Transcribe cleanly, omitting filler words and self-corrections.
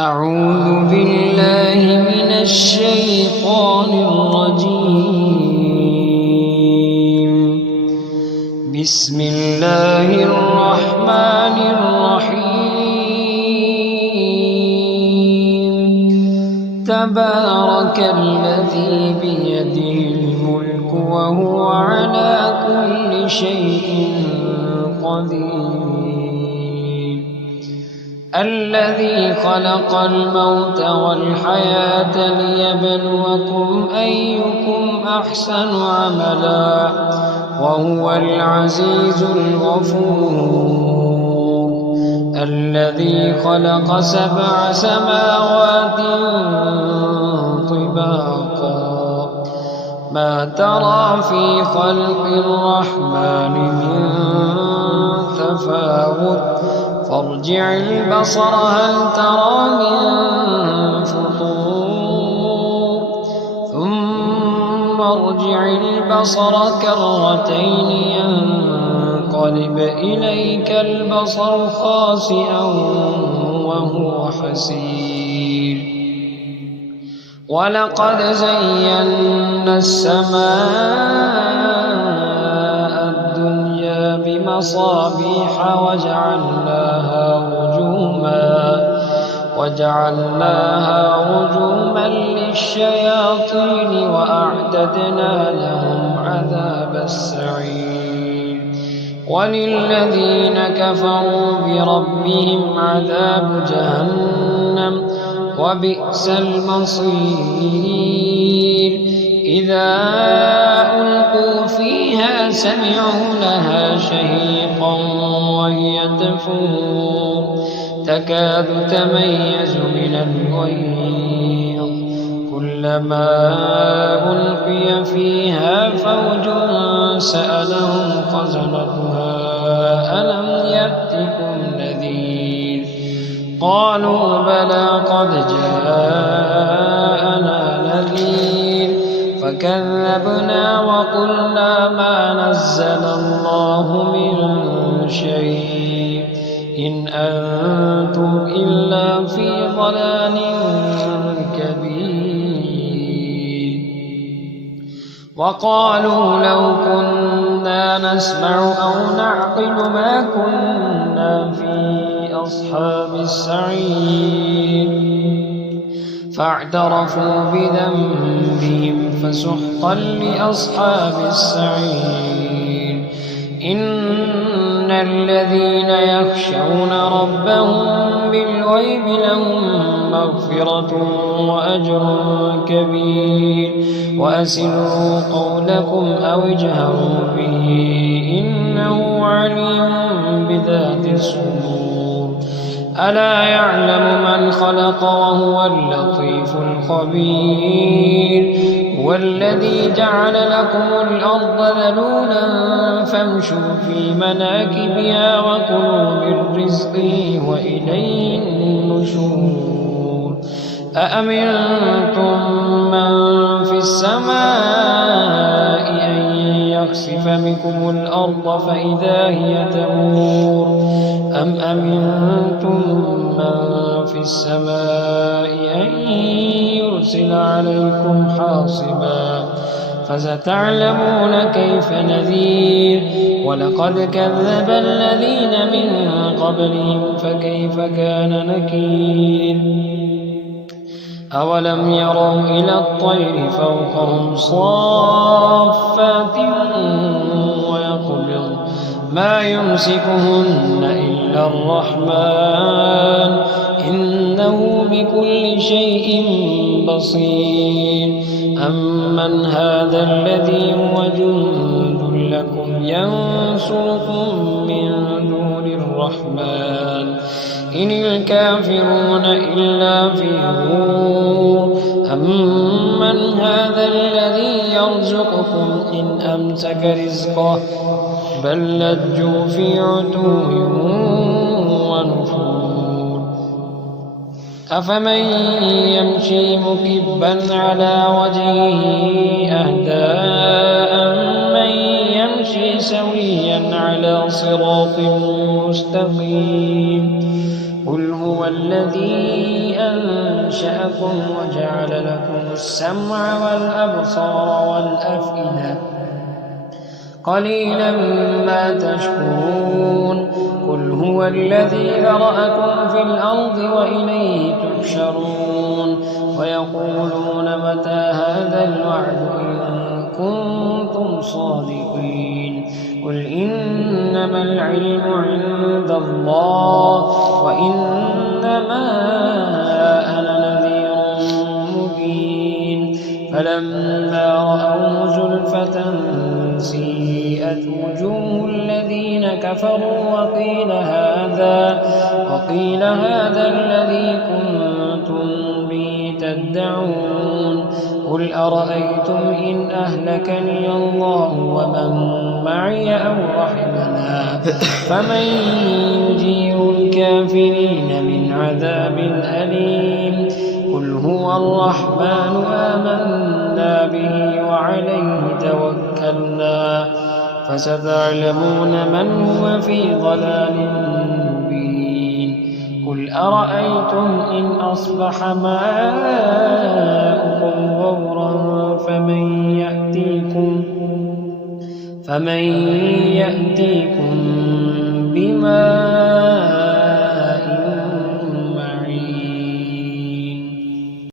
أعوذ بالله من الشيطان الرجيم. بسم الله الرحمن الرحيم. تبارك الذي بيده الملك وهو على كل شيء قدير. الذي خلق الموت والحياة ليبلوكم أيكم أحسن عملا وهو العزيز الغفور. الذي خلق 7 سماوات طباقا ما ترى في خلق الرحمن من تفاوت فارجع البصر هل ترى من فطور ثم ارجع البصر كرتين ينقلب إليك البصر خاسئا وهو حسير. ولقد زينا السماء الدنيا بمصابيح وجعلناها رجوما للشياطين وأعتدنا لهم عذاب السعير. وللذين كفروا بربهم عذاب جهنم وبئس المصير. إذا ألقوا فيها سمعوا لها شهيقا وهي تفور تكاد تميز من الغيظ كلما ألقي فيها فوج سألهم خزنتها ألم يأتكم نذير قالوا بلى قد جاءنا نذير فكذبنا وقلنا ما نزل الله من شيء إن أنتم إلا في ضلال كبير. وقالوا لو كنا نسمع أو نعقل ما كنا في أصحاب السعير فاعترفوا بذنبهم فسحقا لأصحاب السعير. إن الذين يخشون ربهم بالغيب لهم مغفرة وأجر كبير. وأسروا قولكم أو اجهروا به إنه عليم بذات الصدور. ألا يعلم من خلق وهو اللطيف الخبير. هو الذي جعل لكم الأرض ذلولا فامشوا في مناكبها وكلوا من رزقه وإليه النشور. أأمنتم من في السماء أن يخسف بكم الأرض فإذا هي تمور أم أمنتم من في السماء أن يرسل عليكم حاصبا فستعلمون كيف نذير. ولقد كذب الذين من قبلهم فكيف كان نكير. أولم يروا إلى الطير فوقهم صافات ويقبض ما يمسكهن إلا الرحمن إنه بكل شيء بصير. أمن هذا الذي هو جند لكم ينصركم من دون الرحمن إن الكافرون إلا في غرور. أمن هذا الذي يرزقكم إن أمسك رزقه بل لجوا في عتو ونفور. أفمن يمشي مكبا على وجهه أهدى أمن يمشي سويا على صراط مستقيم. قل هو الذي أنفسكم وجعل لكم السمع والأبصار والأفئدة قليلا ما تشكرون قل هو الذي ذرأكم في الأرض وإليه تحشرون ويقولون متى هذا الوعد إن كنتم صادقين قل إنما العلم عند الله وإنما أنا نذير مبين فلما رأوه زلفة سيئت وجوه الذين كفروا وقيل هذا الذي كنتم به تدعون قل أرأيتم إن أهلكني الله ومن معي أو رحمنا فمن يجير الكافرين من عذاب أليم قل هو الرحمن آمنا به وعليه توكلنا فستعلمون من هو في ضلال مبين قل أرأيتم إن أصبح ماؤكم غورا فمن يأتيكم بماء